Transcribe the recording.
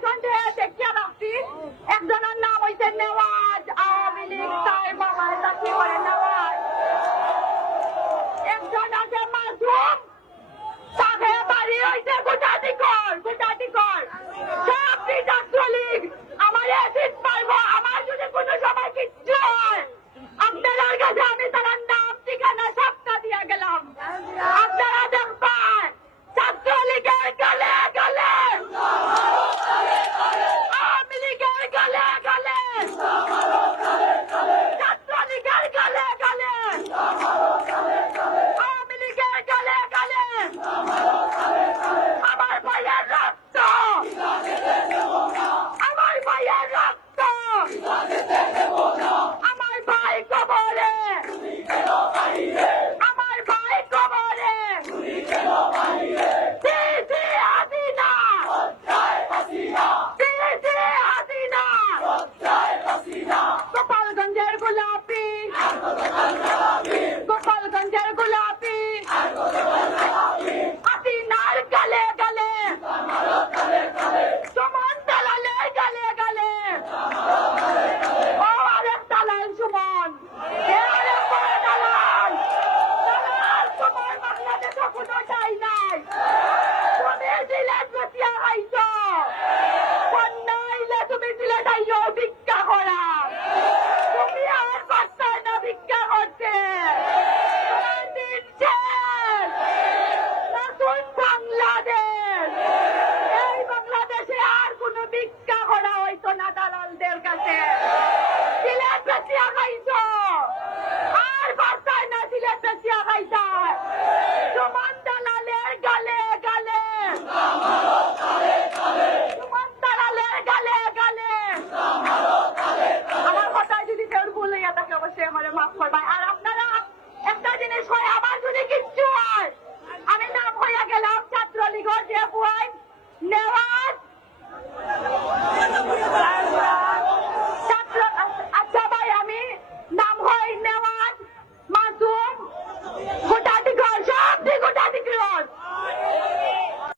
এখন যে দেখিয়া রাখছি। একজনের নাম হইছে নেওয়াজ আওয়ামী লীগ তাই পায়। আর আপনারা একটা জিনিস হয়